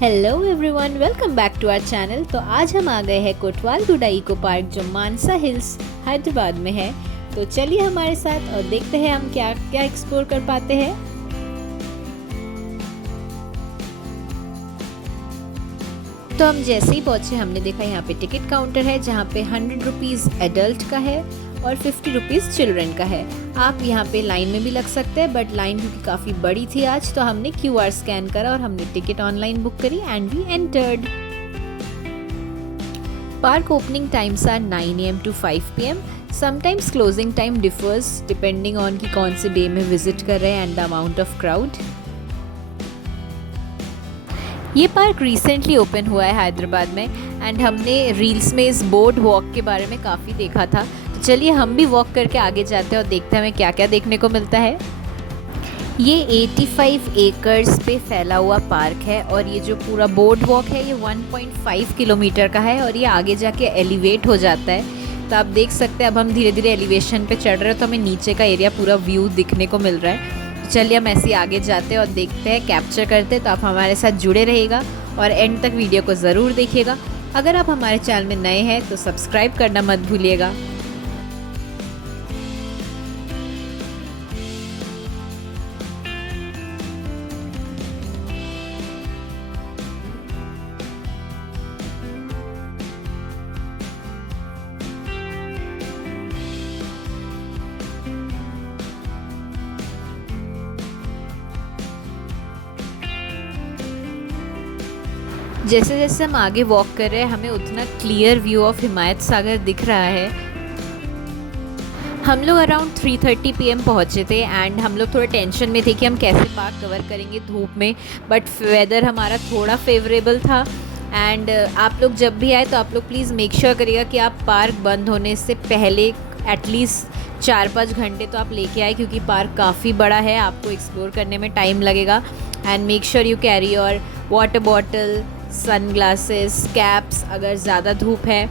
Hello everyone, welcome back to our channel. तो आज हम आ गए हैं कोटवाल गुडा इको पार्क जो मानसा हिल्स हैदराबाद में है। तो चलिए हमारे साथ और देखते हैं हम क्या क्या एक्सप्लोर कर पाते हैं। तो हम जैसे ही पहुंचे हमने देखा यहाँ पे टिकट काउंटर है जहाँ पे 100 रुपीज़ एडल्ट का है और 50 रुपीज़ चिल्ड्रन का है। आप यहाँ पे लाइन में भी लग सकते हैं, बट लाइन क्योंकि काफ़ी बड़ी थी आज तो हमने QR स्कैन करा और हमने टिकट ऑनलाइन बुक करी and we entered. Park opening times are 9 AM to 5 PM। Sometimes closing time differs depending on कि कौन से डे में विजिट कर रहे हैं and the amount of crowd. ये पार्क रिसेंटली ओपन हुआ है हैदराबाद में एंड हमने रील्स में इस बोर्ड वॉक के बारे में काफ़ी देखा था। तो चलिए हम भी वॉक करके आगे जाते हैं और देखते हैं हमें क्या क्या देखने को मिलता है। ये 85 एकर्स पे फैला हुआ पार्क है और ये जो पूरा बोर्ड वॉक है ये 1.5 किलोमीटर का है और ये आगे जाके एलिवेट हो जाता है। तो आप देख सकते हैं अब हम धीरे धीरे एलिवेशन पे चढ़ रहे हैं तो हमें नीचे का एरिया पूरा व्यू दिखने को मिल रहा है। चलिए हम ऐसे आगे जाते हैं और देखते हैं, कैप्चर करते हैं। तो आप हमारे साथ जुड़े रहिएगा और एंड तक वीडियो को ज़रूर देखिएगा। अगर आप हमारे चैनल में नए हैं तो सब्सक्राइब करना मत भूलिएगा। जैसे जैसे हम आगे वॉक कर रहे हैं हमें उतना clear view of Himayat Sagar दिख रहा है। हम लोग अराउंड 3:30 PM पहुँचे थे एंड हम लोग थोड़े टेंशन में थे कि हम कैसे पार्क कवर करेंगे धूप में, बट वेदर हमारा थोड़ा फेवरेबल था। एंड आप लोग जब भी आए तो आप लोग प्लीज़ मेक श्योर करिएगा कि आप पार्क बंद होने से पहले एटलीस्ट 4-5 घंटे तो आप लेके आए, क्योंकि पार्क काफ़ी बड़ा है, आपको एक्सप्लोर करने में टाइम लगेगा। And make sure you carry your water bottle, sunglasses, caps अगर ज़्यादा धूप है।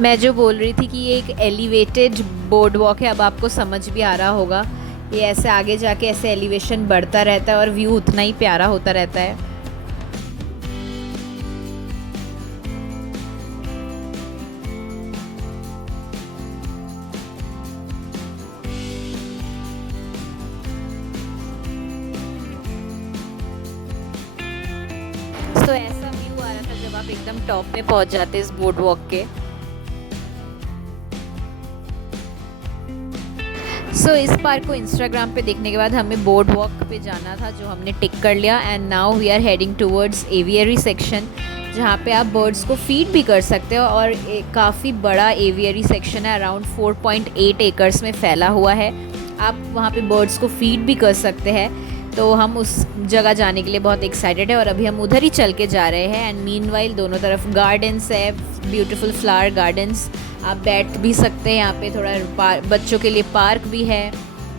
मैं जो बोल रही थी कि ये एक एलिवेटेड बोर्ड वॉक है, अब आपको समझ भी आ रहा होगा। ये ऐसे आगे जाके ऐसे एलिवेशन बढ़ता रहता है और व्यू उतना ही प्यारा होता रहता है। तो ऐसा व्यू आ रहा था जब आप एकदम टॉप पे पहुंच जाते इस बोर्ड वॉक के। इस पार्क को इंस्टाग्राम पे देखने के बाद हमें बोर्ड वॉक पे जाना था जो हमने टिक कर लिया। And now we are heading towards aviary section जहाँ पे आप बर्ड्स को फीड भी कर सकते हो और काफ़ी बड़ा एवियरी सेक्शन है, अराउंड 4.8 एकर्स में फैला हुआ है। आप वहाँ पे बर्ड्स को फीड भी कर सकते हैं। तो हम उस जगह जाने के लिए बहुत एक्साइटेड है और अभी हम उधर ही चल के जा रहे हैं। एंड मीनवाइल दोनों तरफ गार्डन्स है, ब्यूटीफुल फ्लावर गार्डन्स। आप बैठ भी सकते हैं यहाँ पे, थोड़ा बच्चों के लिए पार्क भी है,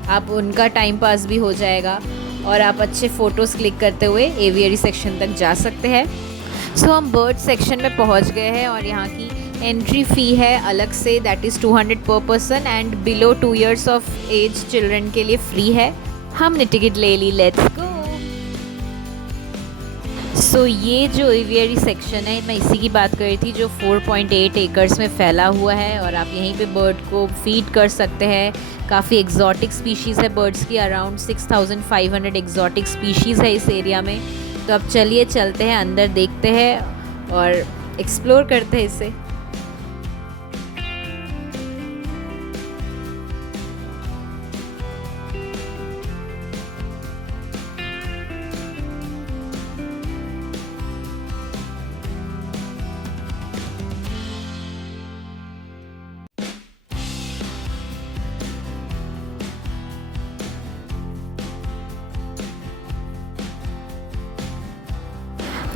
आप उनका टाइम पास भी हो जाएगा और आप अच्छे फ़ोटोज़ क्लिक करते हुए एवियरी सेक्शन तक जा सकते हैं। हम बर्ड सेक्शन में पहुँच गए हैं और यहाँ की एंट्री फ़ी है अलग से, that is 200 per person and below 2 years of age children के लिए फ्री है। हमने टिकट ले ली, लेट्स गो। ये जो एवियरी सेक्शन है मैं इसी की बात कर रही थी जो 4.8 एकर्स में फैला हुआ है और आप यहीं पे बर्ड को फीड कर सकते हैं। काफ़ी एग्जॉटिक स्पीशीज़ है बर्ड्स की, अराउंड 6500 एग्जॉटिक स्पीशीज़ है इस एरिया में। तो अब चलिए चलते हैं अंदर, देखते हैं और एक्सप्लोर करते हैं इसे।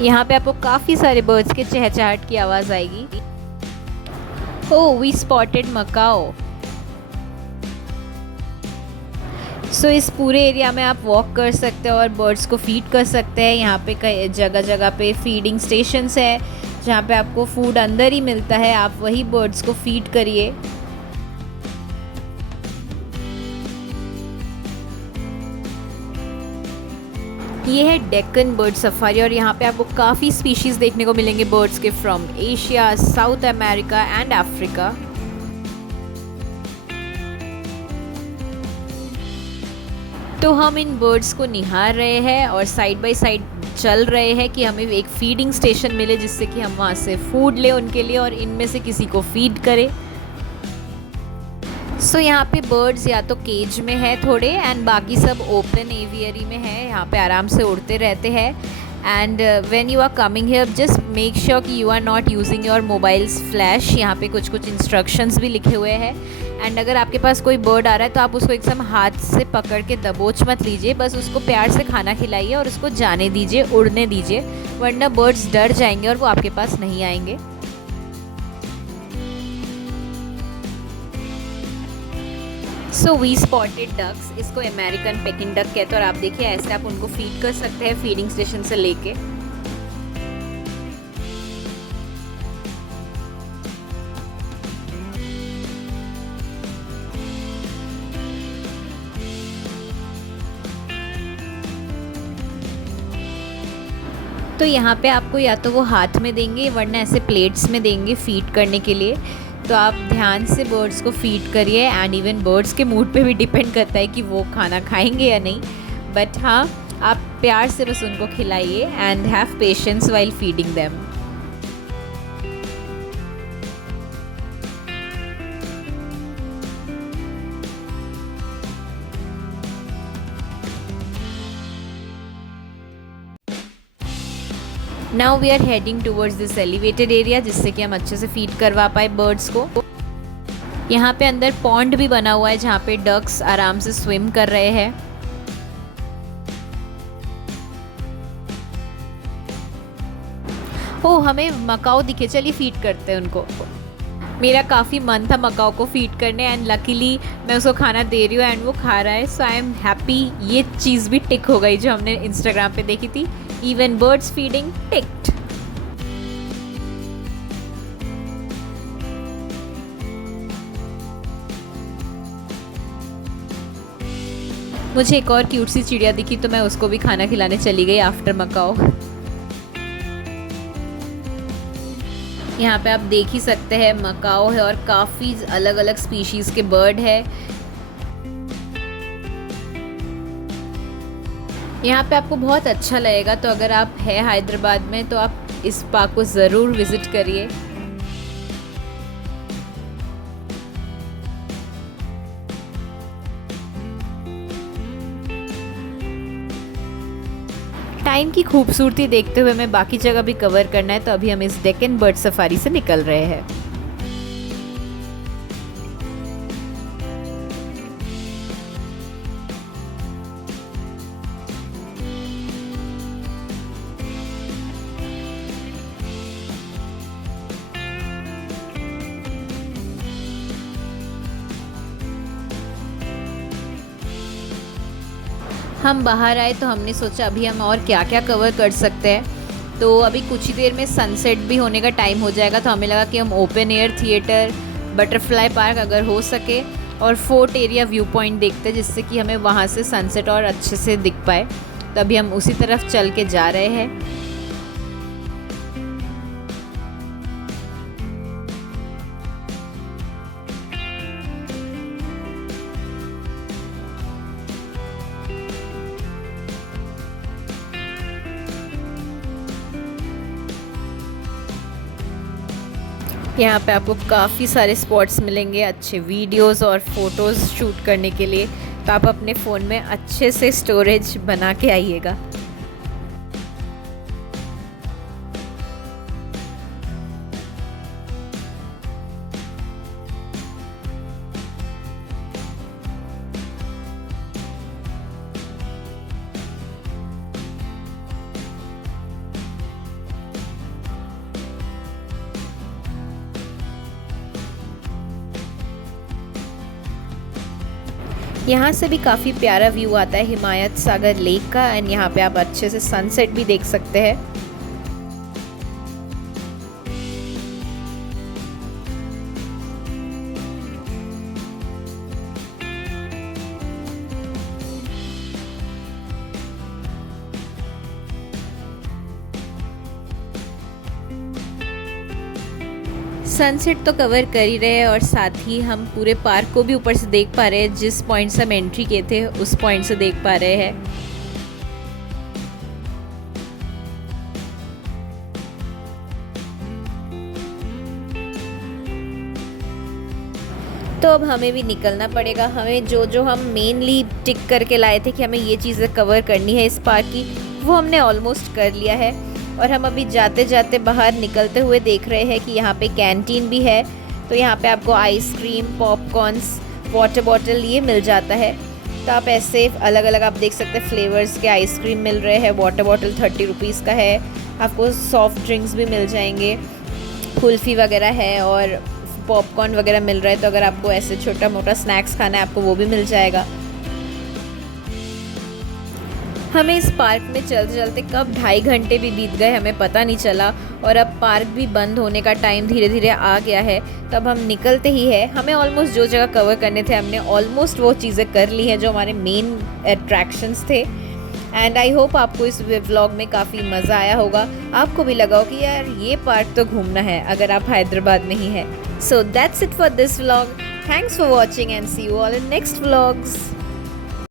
यहाँ पे आपको काफ़ी सारे बर्ड्स के चहचहाट की आवाज़ आएगी। ओह, वी स्पॉटेड मकाओ। इस पूरे एरिया में आप वॉक कर सकते हो और बर्ड्स को फीड कर सकते हैं। यहाँ पे कई जगह जगह पे फीडिंग स्टेशंस है जहाँ पे आपको फूड अंदर ही मिलता है, आप वही बर्ड्स को फीड करिए। ये है डेक्कन बर्ड सफारी और यहाँ पे आपको काफ़ी स्पीशीज़ देखने को मिलेंगे बर्ड्स के from Asia, south America and Africa. तो हम इन बर्ड्स को निहार रहे हैं और साइड बाय साइड चल रहे हैं कि हमें एक फीडिंग स्टेशन मिले जिससे कि हम वहाँ से फूड लें उनके लिए और इनमें से किसी को फीड करें। सो यहाँ पे बर्ड्स या तो केज में है थोड़े एंड बाकी सब ओपन एवियरी में है, यहाँ पे आराम से उड़ते रहते हैं। And when you are coming here just make sure कि you are not using your mobiles flash. यहाँ पे कुछ इंस्ट्रक्शंस भी लिखे हुए हैं। एंड अगर आपके पास कोई बर्ड आ रहा है तो आप उसको एकदम हाथ से पकड़ के दबोच मत लीजिए, बस उसको प्यार से खाना खिलाइए और उसको जाने दीजिए, उड़ने दीजिए, वरना बर्ड्स डर जाएंगे और वो आपके पास नहीं आएंगे। सो वी स्पॉटेड डक्स, इसको अमेरिकन पेकिंग डक कहते हैं और आप देखिए ऐसे आप उनको फीड कर सकते हैं फीडिंग स्टेशन से लेके। तो यहाँ पे आपको या तो वो हाथ में देंगे वरना ऐसे प्लेट्स में देंगे फीड करने के लिए। तो आप ध्यान से बर्ड्स को फीड करिए एंड इवन बर्ड्स के मूड पे भी डिपेंड करता है कि वो खाना खाएंगे या नहीं, बट हाँ आप प्यार से बस उनको खिलाइए and have patience while feeding them. Now we are heading towards this elevated area जिससे कि हम अच्छे से फीड करवा पाए बर्ड्स को। यहाँ पे अंदर पॉन्ड भी बना हुआ है जहाँ पे डक्स आराम से स्विम कर रहे हैं। ओह हमें मकाओ दिखे, चलिए फीड करते हैं उनको। मेरा काफ़ी मन था मकाओ को फीड करने एंड लकीली मैं उसको खाना दे रही हूँ एंड वो खा रहा है, सो आई एम हैप्पी। ये चीज़ भी टिक हो गई जो हमने इंस्टाग्राम पे देखी थी, इवन बर्ड्स फीडिंग टिक्ड। मुझे एक और क्यूट सी चिड़िया दिखी तो मैं उसको भी खाना खिलाने चली गई आफ्टर मकाओ। यहाँ पे आप देख ही सकते हैं मकाओ है और काफ़ी अलग अलग स्पीशीज़ के बर्ड है। यहाँ पे आपको बहुत अच्छा लगेगा, तो अगर आप है हैदराबाद में तो आप इस पार्क को ज़रूर विज़िट करिए। टाइम की खूबसूरती देखते हुए हमें बाकी जगह भी कवर करना है, तो अभी हम इस डेक्कन बर्ड सफारी से निकल रहे हैं। हम बाहर आए तो हमने सोचा अभी हम और क्या क्या कवर कर सकते हैं। तो अभी कुछ ही देर में सनसेट भी होने का टाइम हो जाएगा, तो हमें लगा कि हम open air theatre, butterfly park अगर हो सके और फोर्ट एरिया व्यू पॉइंट देखते हैं जिससे कि हमें वहाँ से सनसेट और अच्छे से दिख पाए। तो अभी हम उसी तरफ चल के जा रहे हैं। यहाँ पे आपको काफ़ी सारे स्पॉट्स मिलेंगे अच्छे वीडियोस और फोटोज़ शूट करने के लिए, तो आप अपने फ़ोन में अच्छे से स्टोरेज बना के आइएगा। यहाँ से भी काफ़ी प्यारा व्यू आता है हिमायत सागर लेक का एंड यहाँ पे आप अच्छे से सनसेट भी देख सकते हैं। सनसेट तो कवर कर ही रहे हैं और साथ ही हम पूरे पार्क को भी ऊपर से देख पा रहे हैं। जिस पॉइंट से हम एंट्री किए थे उस पॉइंट से देख पा रहे हैं। तो अब हमें भी निकलना पड़ेगा। हमें जो हम मेनली टिक करके लाए थे कि हमें ये चीज़ें कवर करनी है इस पार्क की, वो हमने ऑलमोस्ट कर लिया है। और हम अभी जाते जाते बाहर निकलते हुए देख रहे हैं कि यहाँ पे कैंटीन भी है। तो यहाँ पे आपको आइसक्रीम, पॉपकॉर्न्स, वाटर बॉटल ये मिल जाता है। तो आप ऐसे अलग अलग आप देख सकते हैं फ्लेवर्स के आइसक्रीम मिल रहे हैं। वाटर बॉटल 30 रुपीज़ का है। आपको सॉफ्ट ड्रिंक्स भी मिल जाएंगे, कुल्फ़ी वगैरह है और पॉपकॉर्न वगैरह मिल रहा है। तो अगर आपको ऐसे छोटा मोटा स्नैक्स खाना है आपको वो भी मिल जाएगा। हमें इस पार्क में चलते चलते कब 2.5 घंटे भी बीत गए हमें पता नहीं चला। और अब पार्क भी बंद होने का टाइम धीरे धीरे आ गया है। तब हम निकलते ही है। हमें ऑलमोस्ट जो जगह कवर करने थे हमने ऑलमोस्ट वो चीज़ें कर ली हैं जो हमारे मेन अट्रैक्शंस थे। एंड आई होप आपको इस व्लॉग में काफ़ी मज़ा आया होगा। आपको भी लगा हो कि यार ये पार्क तो घूमना है अगर आप हैदराबाद में ही है। So that's it for this vlog. Thanks for watching and see you all in next vlogs.